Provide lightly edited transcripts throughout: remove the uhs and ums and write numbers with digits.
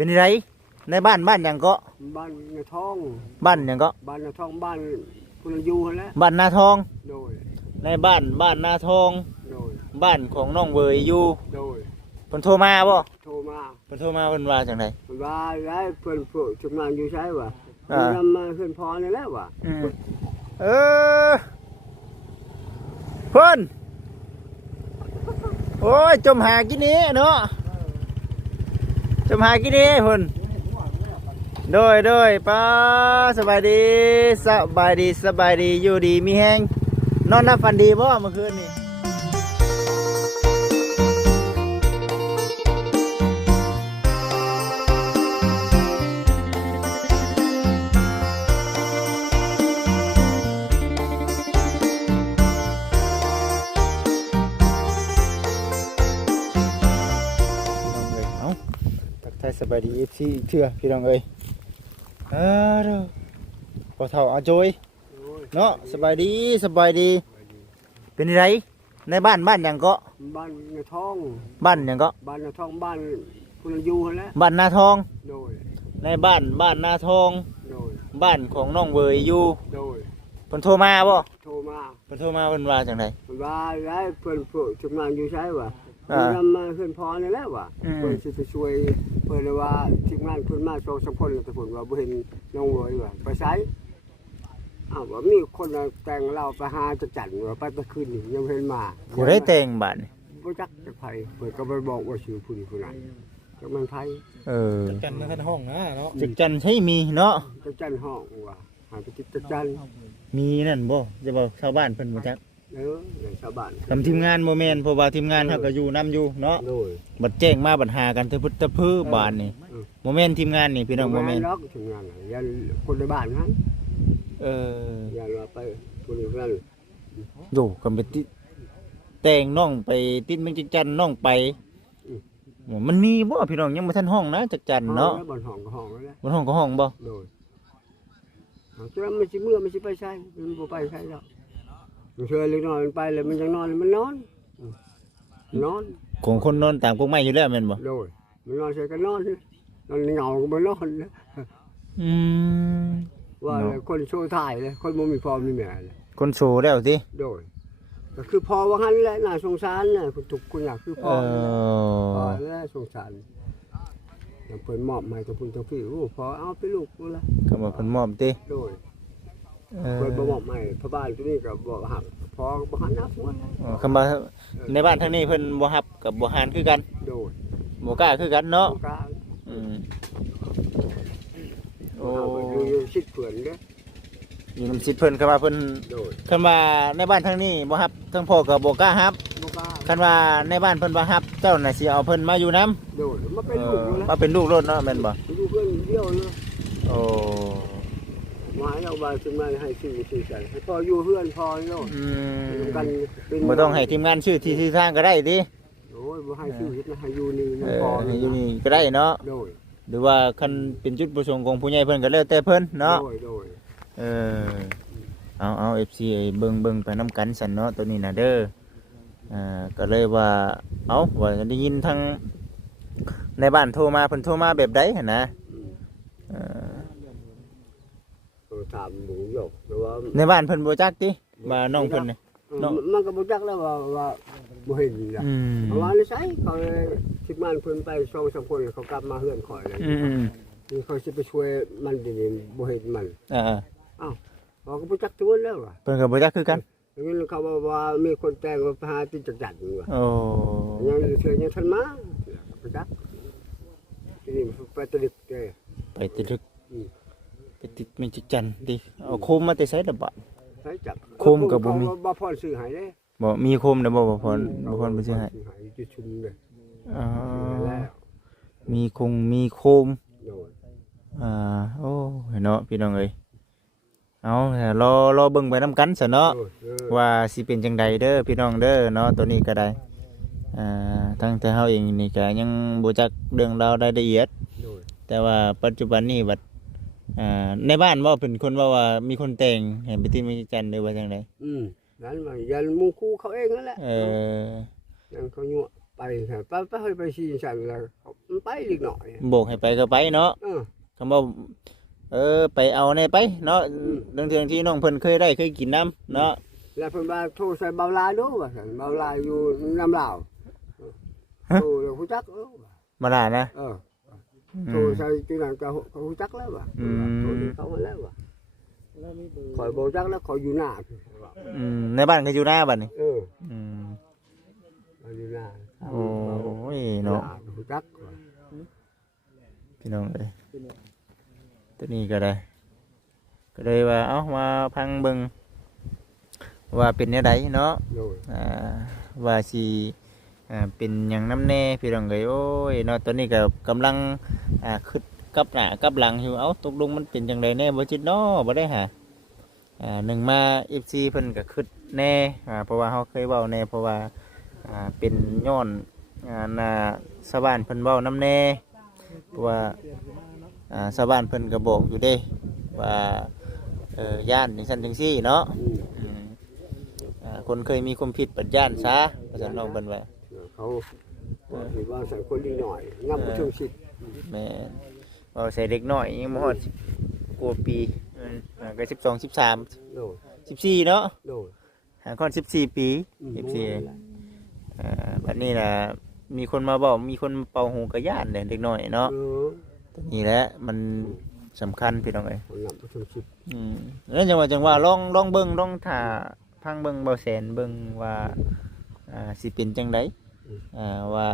เป็นไรในบ้านหยังก็บ้านนาทองบ้านหยังก็บ้านนาทองบ้านคุณอยู่แล้วบ้านนาทองโดยในบ้านนาทองโดยบ้านของน้องเวยอยู่โดยเพิ่นโทรมาบ่โทรมาเพิ่นโทรมาเพิ่นว่าจังได๋เพิ่นว่าได้เพิ่นฝึกทำงานอยู่ใช่ป่ะอ่านำมาขึ้นพอนี่แล้วว่ะเออเพิ่นโอ้ยจมหากินนี้เนาะจมหากินนี้เพิ่นโดยป้าสบายดีอยู่ดีมีแฮงนอนนับฝันดีบ่เมื่อคืนนี้ทักทายสบายดีFCอีกเทื่อพี่น้องเอ้ยเด้อพอเฒ่าอาโจยเนาะสบายดีเป็นไรในบ้านหยังก็บ้านนาทองบ้านหยังก็บ้านนาทองบ้านคุณอยู่แล้วบ้านนาทองโดยในบ้านนาทองโดยบ้านของน้องเวยอยู่โดยเพิ่นโทรมาบ่โทรมาเพิ่นว่าจังได๋เพิ่นว่าได้เพิ่นฝึกทำงานอยู่ใช่ป่ะนำมาขึ้นพอนี่แล้วว่ะเพิ่นสิไปช่วยเพิ่นว่าทีมงานเพิ่นมา2-3คนแล้วแต่เพิ่นว่าบ่เห็นน้องเวยว่าไปไสว่ามีคนแต่งเราไปหาจะจันว่าไปตะคืนนี่ยังเห็นมาผู้ได้แต่งบ้านนี่บ่จักจักไผเพิ่นก็บ่บอกว่าชื่อผู้นี้ผู้นั้นจักมันไผจักจันในห้องนะเนาะจักจันใช่มีเนาะจักจันห้องว่าหาไปติดจักจันมีนั่นบ่จะบอกชาวบ้านเพิ่นบ่จักในชาวบ้านทำทีมงานบ่แม่นเพราะว่าทีมงานเฮาก็อยู่นํอยู่เนาะบัดแจ้งมาบัดหากันเทพุทธพื้บ้านนี่บ่แม่นทีมงานนี่พี่น้องบ่แม่นทีมงานยันคนในบ้านนั้นยันว่าไปคนอื่นนั่นอยู่กันไปติแต่งน้องไปติดเมืองจักจันน้องไปมันมีบ่พี่น้องยังบ่ทันห้องนะจักจันเนาะบ่ห้องก็ห้องแล้วบ่ห้องก็ห้องบ่โดยจะมันสิเมื่อมันสิไปใช้มันบ่ไปใช้แล้วมันเชื่อเล็กน้อยมันไปเลยมันยังนอนมันนอนของคนนอนตามพวกไม้อยู่แล้วแม่นบ่โดยมันนอนใส่กันนอนเหงาก็บ่นอนว่าคนโชว์ถ่ายเลยคนบ่มีพ่อมีแม่เลยคนโชว์แล้วสิโดยก็คือพอว่างั้นแหละน่าสงสารน่ะคุณทุกคนอยากคือพอแล้วสงสารเพิ่นมอบให้กับคุณเจ้าพี่โอ้พอเอาไปลูกกูละก็มาเพิ่นมอบติโดยเพิ่นบ่มอบให้พระบ้านที่นี่ก็บ่ฮับพอบ่หันนับหัวคำว่าในบ้านทางนี้เพิ่นบ่ฮับกับบ่หานคือกันโดยบ่กล้าคือกันเนาะโอ้อยู่ชิดเพิ่นเด้อยู่นำสิทธิ์เพิ่นคำว่าเพิ่นคำว่าในบ้านทางนี้บ่ฮับทั้งพ่อก็บ่กล้าฮับคันว่าในบ้านเพิ่นบ่ฮับเจ้าน่ะสิเอาเพิ่นมาอยู่นำโดยมาเป็นลูกแล้วมาเป็นลูกรถเนาะแม่นบ่ลูกเพิ่นเดียวเลยโอ้มาเอาบาสิมาให้ชื่อกันให้พ่ออยู่เฮือนพ่อเนาะกันบ่ต้องให้ทีมงานชื่อที่ทางก็ได้ติโอ้ยบ่ให้ชื่อเฮ็ดให้อยู่นี่พ่อให้อยู่นี่ก็ได้เนาะโดยหรือว่าคันเป็นจุดประสงค์ของผู้ใหญ่เพิ่นก็แล้วแต่เพิ่นเนาะโดยเอา FC เบิ่งไปนำกันซั่นเนาะตัวนี้น่ะเด้อก็เลยว่าว่าได้ยินทางในบ้านโทรมาเพิ่นโทรมาแบบใดหั่นนะถามหมูหยกหรือว่าในบ้านเพิ่นบ่จักติว่าน้องเพิ่นนี่มันก็บ่จักแล้วว่าบ่เห็นล่ะเพราะว่าเลยใช้เขาทีมงานเพิ่นไป2-3คนเขากลับมาเฮือนข่อยเลยนี่เขาสิไปช่วยมันดิบ่เห็นมันอ้าวเขาก็บ่จักตัวแล้วว่ะเพิ่นก็บ่จักคือกันงั้นเขาว่ามีคนแต่งว่าพาติดจักจั่นว่ะยังเชื่อยังทันมาบ่จักทีนี้ไปตลึกเด้ไปตลึกไปติดมันจักจั่นติเอาโคมมาแต่ไสล่ะบาดใช้จักโคมก็บ่มีบ่พรซื้อให้เด้บ่มีโคมน่ะบ่พรบ่ซื้อให้จุชุมเด้มีโคมโอ้เนาะพี่น้องเอ้ยเอารอเบิ่งไปนำกันซะเนาะว่าสิเป็นจังใดเด้อพี่น้องเด้อเนาะตัวนี้ก็ได้ทั้งแต่เฮาเองนี่ก็ยังบ่จักเรื่องราวรายละเอียดแต่ว่าปัจจุบันนี้บัดในบ้านว่าเป็นคนว่ามีคนแต่งให้ไปที่มีจันทร์หรือว่าจังไดนั่นว่ายันหมู่คู่เขาเองนั่นแหละยังเขายั่วไป ไปครับไปให้ไปชี้ฉันแล้วมันไปอีกหน่อย โบกให้ไปก็ไปเนาะคำว่าไปเอาในไปเนาะเรื่องที่น้องเพิ่นเคยได้เคยกินน้ำเนาะ แล้วเพิ่นว่าโทรใส่เบาลายดูว่าซั่นเบาลายอยู่น้ำลาวโทรแล้วฮู้จัก มาได้นะ โทรใส่จุนั้นก็ฮู้จักแล้วว่ะโทรเขามาแล้วว่ะข่อยบ่จักแล้วข่อยอยู่หน้า ในบ้านก็อยู่หน้าบ้านนี่อยู่หน้า โอ้ยเนาะ ฮู้จัก พี่น้องเอ้ยตัวนี้ก็ได้ก็เลยว่าเอ้ามาพังเบิ่งว่าเป็นแนวใดเนาะว่าสิเป็นหยังน้ำแน่พี่น้องเอ้ยโอ้ยเนาะตอนนี้ก็กำลังคิดกับหน้ากับหลังอยู่เอ้าตกลงมันเป็นจังไดแน่บ่จิตเนาะบ่ได้หาหนึ่งมา FC เพิ่นก็คิดแน่เพราะว่าเฮาเคยเว้าแน่เพราะว่าเป็นย้อนชาวบ้านเพิ่นเว้านำแน่เพราะว่าชาวบ้านเพิ่นก็บอกอยู่เด้ว่าย่านจังซั่นจังซี่เนาะคนเคยมีความผิดปัดย่านซะว่าซั่นน้องเพิ่นว่าเขาเห็นว่าใส่คนนิดหน่อยงับบ่ถึง10แม่นเอาใส่เด็กน้อยยังบ่ฮอด10กว่าปีก็12 13 14เนาะหาคน14ปี14บัดนี้ล่ะมีคนมาบอกมีคนเป่าหูกระย่านเด็กน้อยเนาะตัวนี้แหละมันสำคัญพี่น้องเอ้ยแล้วจังว่าลองเบิ่งลองถ่าพังเบิ่งเบาแสนเบิ่งว่าสิเป็นจังไดว่า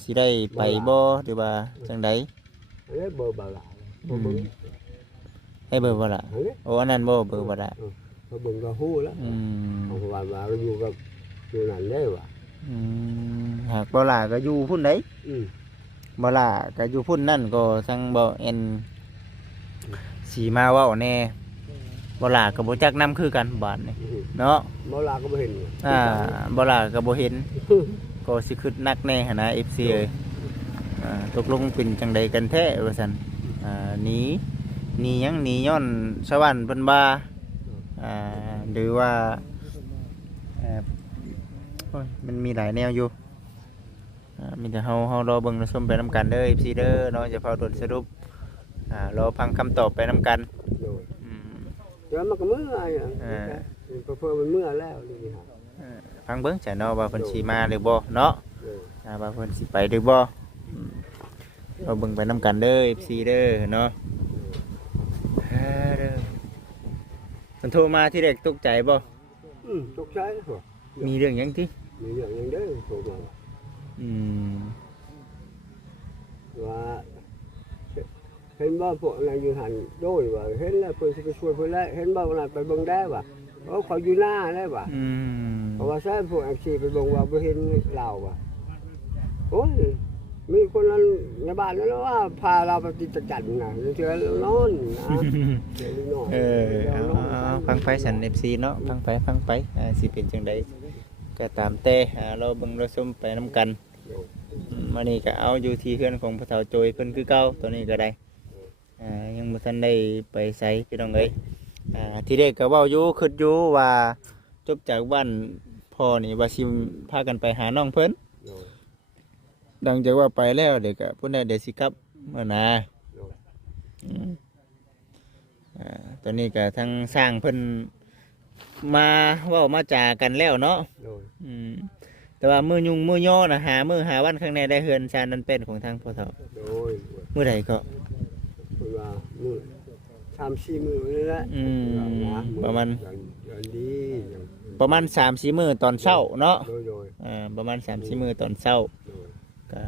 สิได้ไปบ่หรือว่าจังไดเบอร์บ่ล่ะบ่เบิ่งให้เบอร์บ่ล่ะโอ้อันนั้นบ่เบอร์บ่ล่ะบ่เบิ่งก็ฮู้แล้วเพราะว่าอยู่กับอยู่นั่นเด้ว่ะหากบ่ล่ะก็อยู่พุ่นไดบ่ล่ะก็อยู่พุ่นนั่นก็ทั้งบ่เอ็นสีมาเว้าแน่บ่ล่ะก็บ่จักนำคือกันบาดนี่เนาะบ่ล่ะก็บ่เห็นบ่ล่ะก็บ่เห็นก็สิคิดนักแน่หั่นนะ FC เอ้ยตกลงเป็นจังใดกันแท้ว่าซั่นหนีหยังหนีย้อนสวรรค์เพิ่นบ่าหรือว่ามันมีหลายแนวอยู่มีแต่เฮารอเบิ่งรอชมไปนำกันเด้อ FC เด้อเนาะจะพาโดนสรุปรอฟังคำตอบไปนำกันเดี๋ยวมันก็เมื่อยเพิ่นมันเมื่อแล้วนี่ฮะฟังเบิ่งจ้ะเนาะว่าเพิ่นสิมาหรือบ่เนาะว่าเพิ่นสิไปหรือบ่เราเบิ่งไปนำกันเด้อ FC เด้อเนาะเด้อเพิ่นโทรมาที่แรกตกใจบ่ตกใจมีเรื่องหยังติมีเรื่องหยังเด้อโทรมาว่าเห็นว่าพวกนายอยู่หันโดยว่าเห็นแล้วเพิ่นสิไปช่วยเพิ่นแล้วเห็นบ่ว่าไปเบิ่งได้ว่าเขาอยู่หน้าได้ว่าเพราะว่าใช่พวก FC ไปเบิ่งว่าบ่เห็นเราว่ะโอ้ยมีคนนั้นในบ้านนั่นว่าพาเราไปติดจักรน่ะเทื่อนอนฟังไปสัน FC เนาะฟังไปสิเป็นจังได๋ก็ตามแต่เราเบิ่งเราชมไปนำกันมื้อนี้ก็เอาอยู่ที่เฮือนของพ่อเฒ่าโจยเพิ่นคือเก่าตัวนี้ก็ได้ยังบ่ทันได้ไปไสพี่น้องเอ้ยที่แรกก็เว้าอยู่คิดอยู่ว่าจบจากบ้านพ่อนี่ว่าสิพากันไปหาน้องเพิ่นดังจากว่าไปแล้วเดี๋ยวก็พุ่นได้เดี๋ยวสิครับเมื่อนะตอนนี้ก็ทั้งสร้างเพิ่นมาเว้ามาจากันแล้วเนาะแต่ว่ามือยุ่งมือย่อนะหาวันข้างในได้เฮือนชานนั้นเป็นของทางพ่อเฒ่ามื้อใดก็ว่ามื้อ3-4 มื้อนี่แหละประมาณ 3-4 มื้อตอนเช้าเนาะประมาณ 3-4 มื้อตอนเช้าก็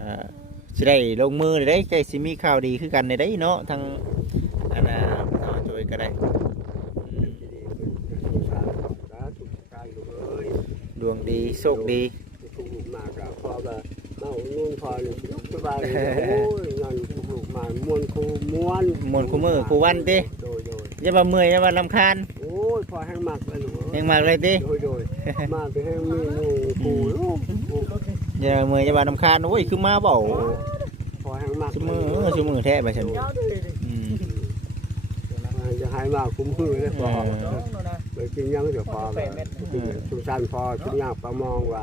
สิได้ลงมือได้ใกล้สิมีข่าวดีคือกันในได้เนาะทางอันพ่อช่วยก็ได้ดวงดีโชคดีถูกมากับพอแบบเมานู่นพอเลยลุกสบายโอ้ยงานถูกมามวนคู่มือคู่วันติอย่าว่าเมื่อยอย่าว่ารำคาญโอ้ยพอให้มักเลยแห่งมักเลยติโดยมาไปให้มีคู่อย่าเมื่อยอย่าว่ารำคาญโอ้ยคือมาเว้าพอให้มักซุมื้อแท้ไปซั่นจะให้มาคุ้มมือเลยพอไปกินยังเดี๋ยวพอแบบชุมชนพอชุมยากประมองว่า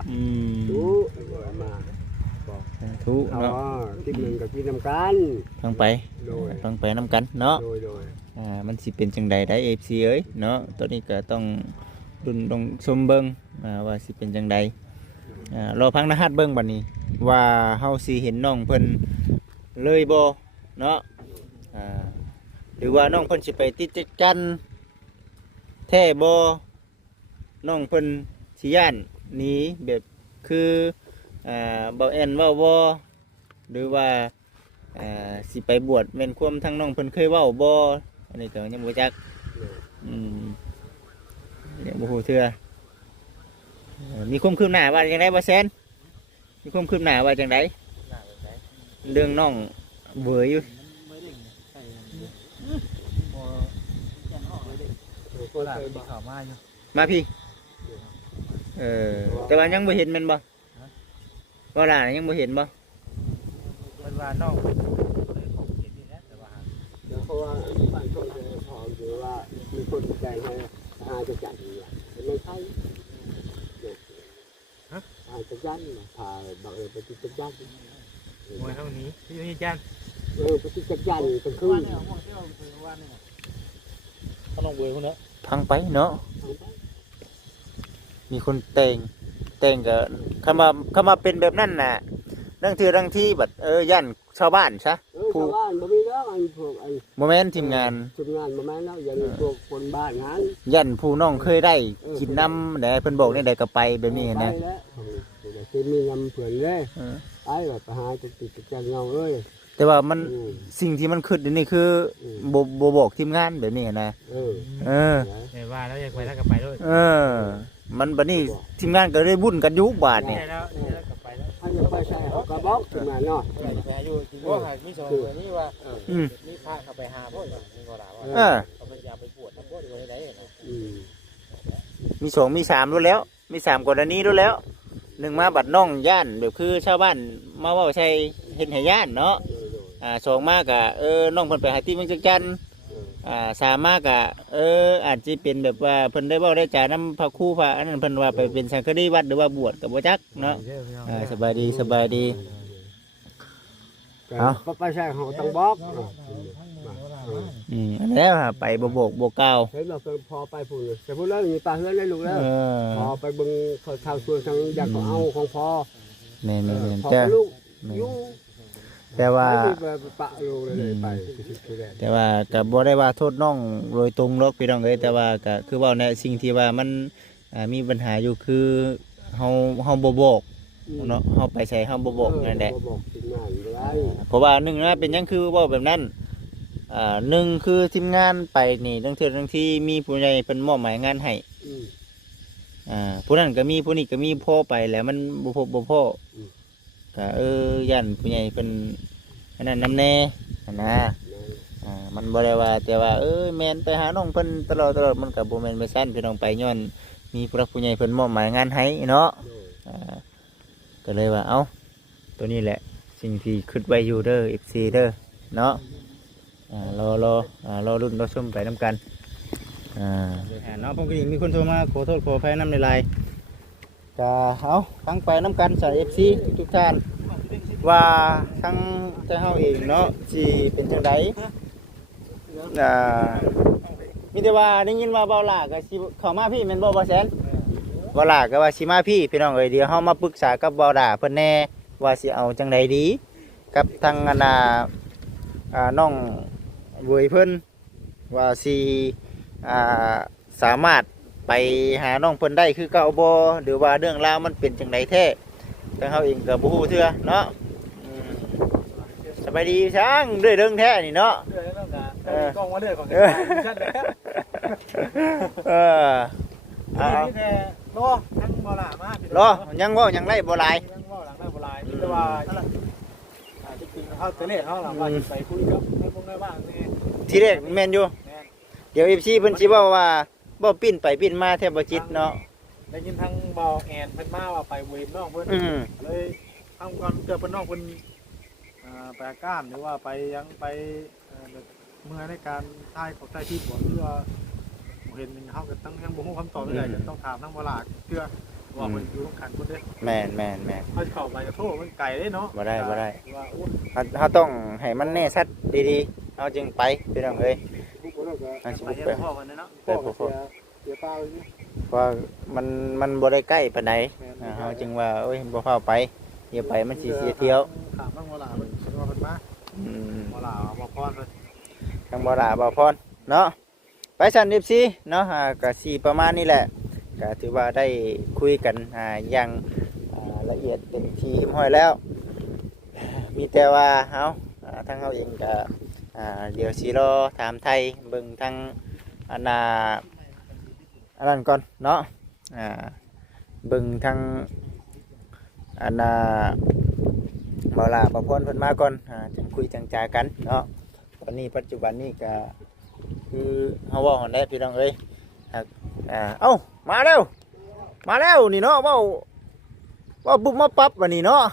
ดู มาบอก ทุก อ๋อ เนาะ ที่มึงกับที่นำกัน ฟังไป โดย ฟังไปนํกันเนาะ โดย มันสิเป็นจังใดได้ FC เอ้ยเนาะตอนนี้ก็ต้องดุนต้องชมเบิ่งว่าสิเป็นจังใดรอพังรหัสเบิ่งบัดนี้ว่าเฮาสิเห็นน้องเพิ่นเลยบ่เนาะหรือว่าน้องเพิ่นสิไปติดจักจันแท้บ่น้องเพิ่นสิย่านหนีแบบคือเบาแอนเว้าบ่หรือว่าสิไปบวชแม่นความทั้งน้องเพิ่นเคยเว้าบ่อันนี้ก็ยังบ่จักยังบ่ฮู้เทื่อมีความคืบหน้าว่าจังไดบ่แซนมีความคืบหน้าว่าจังไดเรื่องน้องเบื่ออยู่มาพี่แต่ว่ายังบ่เห็นแม่นบ่ว่าล่ะยังบ่เห็นบ่ เป็นว่าน้องเป็นเลยของเห็นนี่แหละแต่ว่า เดี๋ยวเพราะว่าบ้านช่วงนี้พอหรือว่ามีคนใจให้จะจัดเนี่ยไม่ใช่จะจัดพาบางไปติดจัด มวยเท่านี้ที่นี่จัน ไปติดจัดเป็นคืน เขาลองเบื่อคนเนาะ พังไปเนาะมีคนแต่งก็คำมาเป็นแบบนั้นน่ะดังเทื่อดังที่บัดย่านชาวบ้านซะ ชาวบ้านบ่มีแล้วอันพวกไอ้ บ่แม่นทีมงาน บ่แม่นแล้วอย่างพวกคนบ้านนั้น ย่านผู้น้องเคยได้กินน้ำได้เพิ่นบอกได้ใดก็ไปแบบนี้นะ คือมีงำเผื่อนเลยไอ้แบบไปหาจะติดจัดเงาเอ้ย แต่ว่ามันสิ่งที่มันขึ้นนี่คือบ่บอกทีมงานแบบนี้นะเห็นว่าแล้วอยากไปแล้วก็ไปด้วยมันบัดนี้ทีมงานก็ได้บุญกันอยู่บาดนี่ แล้วก็ไปแล้ว ถ้าจะไปใช่เขาก็บอกทีมงานเนาะ ไปอยู่จริงว่ามีสองตัวนี้ว่ามีพระเข้าไปหาพ่อมีก็ด่าว่าเขาไปอยากไปปวดน้ำพ่อดีกว่าไหนมี2มี3รู้แล้วมี3กรณีรู้แล้ว1มาบัดน้องย่านแบบคือชาวบ้านมาเว้าใช่เฮ็ดให้ย่านเนาะ2มาก็น้องเพิ่นไปหาที่เมืองจักจัน3มาก็อาจสิเป็นแบบว่าเพิ่นได้เว้าได้จานํพระครูพระอันนั้นเพิ่นว่าไปเป็นสังฆดีวัดหรือว่าบวชก็บ่จักเนาะสบายดีเอาไปใช่เขาต้องบอกแล้วไปบ่บอกบ่กล่าว เห็นว่าพอไปพูดแต่พูดแล้วมีปลาเฮือนได้ลูกแล้วพอไปเบิ่งข่าวชวนทางอยากเอาของพอแม่นแต่ลูกอยู่ แต่ว่า ปะลูกเลยไปแต่ว่าก็บ่ได้ว่าโทษน้องโดยตรงหรอกพี่น้องเอ้ยแต่ว่าก็คือเว้าในสิ่งที่ว่ามันมีปัญหาอยู่คือเฮาบ่บอกเนาะเฮาไปใส่เฮาบ่บอกนั่นแหละเพราะว่า1นะเป็นหยังคือเว้าแบบนั้น1คือทีมงานไปนี่ทั้งเทื่อทั้งที่มีผู้ใหญ่เพิ่นมอบหมายงานให้ผู้นั้นก็มีผู้นี้ก็มีพ่อไปแล้วมันบ่พบบ่พ่อก็ย่านผู้ใหญ่เพิ่นอันนั้นนำแน่นะมันบ่ได้ว่าแต่ว่าแม่นไปหาน้องเพิ่นตลอดมันก็บ่แม่นไปซั่นพี่น้องไปย้อนมีผู้รักผู้ใหญ่เพิ่นมอบหมายงานให้เนาะก็เลยว่าเอ้าตัวนี้แหละสิ่งที่คิดไว้อยู่เด้อ FC เด้อเนาะรอรุ่นรอชมไปนำกันเนาะผมก็มีคนโทรมาขอโทษขออภัยนำในไลน์จะเอาฟังไปนำกันสาย FC ทุกท่านว่าทั้งใจเฮาเองเนาะสิเป็นจังไดมีแต่ว่าได้ยินว่าเบาหลาก็สิเข้ามาพี่แม่นบ่แสนเบาหลาก็ว่าสิมาพี่พี่น้องเอ้ยเดี๋ยวเฮามาปรึกษากับเบาหลาเพิ่นแน่ว่าสิเอาจังไดดีกับทางน้องเวยเพิ่นว่าสิสามารถไปหาน้องเพิ่นได้คือเก่าบ่หรือว่าเรื่องราวมันเป็นจังไดแท้ทางเฮาเองก็บ่ฮู้เทื่อเนาะสบายดีช่างเรื่องแท้นี่เนาะกล้องมาเรื่อยของชัดเลยนี่แค่รอทั้งบ่หลามารอยังเว้ายังไล่บ่หลายยังเว้าหลังได้บ่หลายแต่ว่าจริงๆเขาเตเลเขาหลังว่าไปคุยกับในพวกในบ้านนี่ทีแรกแม่นอยู่เดี๋ยว FC เพิ่นสิเว้าว่าบ่ปิ้นไปปิ้นมาแทบบ่จิตเนาะได้ยินทั้งบ่อแอนเพิ่นมาว่าไปเวรน้องเพิ่นเลยทำก่อนเกิดเพิ่นน้องเพิ่นไปก้านหรือว่าไปยังไปเมื่อในการถ่ายของถ่ายที่บ่เพื่อเห็นเฮาก็ตั้งยังบ่ฮู้คำตอบเลยต้องถามทั้งบ่หลากเพื่อ ว่ามันอยู่ตรงกันพุ่นเด้ แม่น เขาเข้าไปก็โทษมันไกลเด้เนาะ บ่ได้ ว่าโอ้ เฮาต้องให้มันแน่ชัดดีๆเอาจึงไปพี่น้องเอ้ย ผู้คนเราก็ อันสิ ไป บ่ เฮ็ด ไป พ่อกันเนาะ พ่อก็เสียเปล่าเลย เพราะมันบ่ได้ใกล้ปานใดเฮาจึงว่าโอ้ยบ่เข้าไปเดี๋ยวไปมันสิเสียเที่ยว ถามบ้างว่าหลาเพิ่นว่าเพิ่นมา อืม บ่หลาบ่พรเพิ่น ทางบ่ล่ะบ่พรเนาะไปสั่น14เนาะก็สิประมาณนี้แหละก็ถือว่าได้คุยกันอย่างละเอียดเต็มที่เรียบร้อยแล้ว มีแต่ว่าเฮาทางเฮาเองก็เดี๋ยวสิรอถามไทยเบิ่งทางอันนั้นก่อนเนาะเบิ่งทางอันบ่ล่ะบ่พรเพิ่นมาก่อนจังคุยจังจากันเนาะตอนนี้ปัจจุบันนี้ก็คือเฮาเว้าหั่นแหละพี่น้องเอ้ยเอ้ามาแล้วนี่เนาะเว้าปุ๊บมาปั๊บวันนี้เนาะ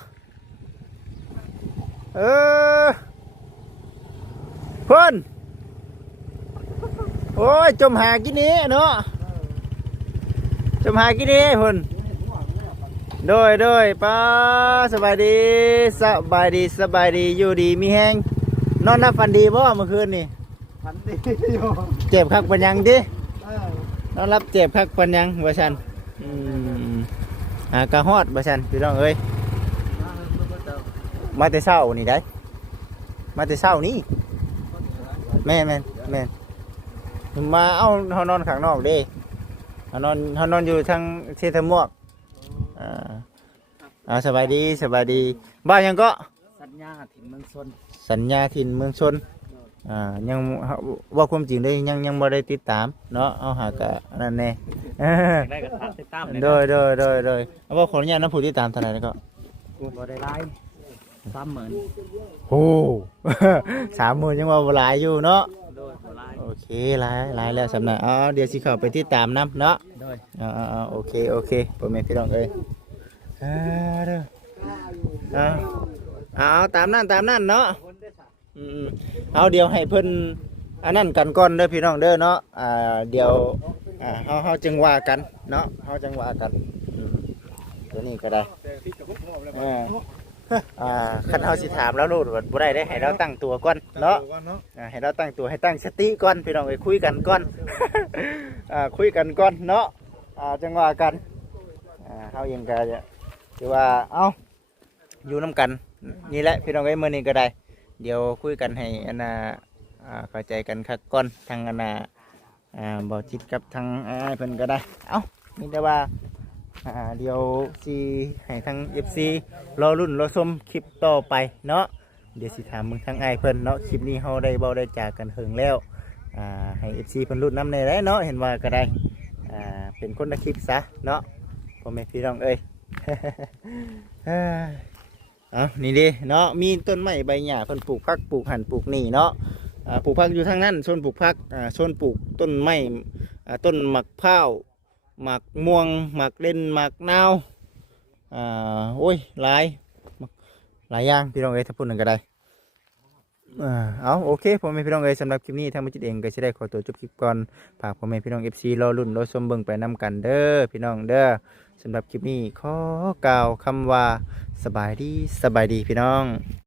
เพิ่นโอ้ยจมหากินนี้เนาะจมหากินนี้เพิ่นโดยป้าสบายดีอยู่ดีมีแฮงนอนนับฝันดีบ่เมื่อคืนนี่ พันดีอยู่ เจ็บคักปัญญังดินอนรับเจ็บคักปัญญังบ่ซั่นกะฮอดบ่ซั่นพี่น้องเอ้ยมาแต่เช้านี่ได้มาแต่เช้านี่แม่นมาเฮานอนข้างนอกเด้เฮานอนอยู่ทางเททมวกสบายดีบ้านยังก็ สัญญาถิ่นเมืองชน สัญญาถิ่นเมืองชนยังว่าความจริงได้ยังบ่ได้ติดตามเนาะเอาหากะนั่นแน่ ได้ก็ติดตาม โดยเอาว่าขออนุญาตนะผู้ติดตามเท่าไหร่แล้วก็ บ่ได้ไลฟ์30,000 โอ้ 30,000ยังว่าบ่หลายอยู่เนาะ โดยบ่ไลฟ์ โอเคหลายแล้วสำนักเดี๋ยวสิเข้าไปติดตามนํเนาะ โดย โอเคพ่อแม่พี่น้องเอ้ยเด้อเอาตามนั้นเนาะเอาเดี๋ยวให้เพิ่นอันนั้นกันก่อนเด้อพี่น้องเด้อเนาะเดี๋ยวเฮาจึงว่ากันเนาะเฮาจึงว่ากันตัวนี้ก็ได้คันเฮาสิถามแล้วรู้ว่าบ่ได้ให้เราตั้งตัวก่อนเนาะให้เราตั้งตัวให้ตั้งสติก่อนพี่น้องเอ้ยคุยกันก่อน คุยกันก่อนเนาะจังว่ากันเฮาเองก็ถือว่าเอ้าอยู่นํกันนี่แหละพี่น้องเอ้ยมื้อนี้ก็ได้เดี๋ยวคุยกันให้อันน่ะเข้าใจกันคักก่อนทางอันน่ะบ่จิตกับทางอ้ายเพิ่นก็ได้เอ้ามีแต่ว่าเดี๋ยวสิให้ทาง FC รอรุ่นรอชมคลิปต่อไปเนาะเดี๋ยวสิถามมึงทางอ้ายเพิ่นเนาะคลิปนี้เฮาได้เว้าได้จากันเฮิงแล้วให้ FC เพิ่นรุ่นนำในได้เนาะเห็นว่าก็ได้เป็นคนละคลิปซะเนาะพ่อแม่พี่น้องเอ้ย นี่ดิเนาะมีต้นไม้ใบหญ้าเพิ่นปลูกผักปลูกหั่นปลูกนี่เนาะปลูกผักอยู่ทางนั้นโซนปลูกผักโซนปลูกต้นไม้ต้นหมักพร้าวหมักม่วงหมักเล่นหมักนาวโอ้ยหลายอย่างพี่น้องเอ้ยถ้าพูดหนึ่งก็ได้เอาโอเคพ่อแม่พี่น้องเอ้ยสำหรับคลิปนี้ทางมุจิตเองก็จะได้ขอตัวจบคลิปก่อนฝากพ่อแม่พี่น้อง FC รอรุ่นรอชมเบิ่งไปนำกันเด้อพี่น้องเด้อสำหรับคลิปนี้ขอกล่าวคำว่าสบายดีพี่น้อง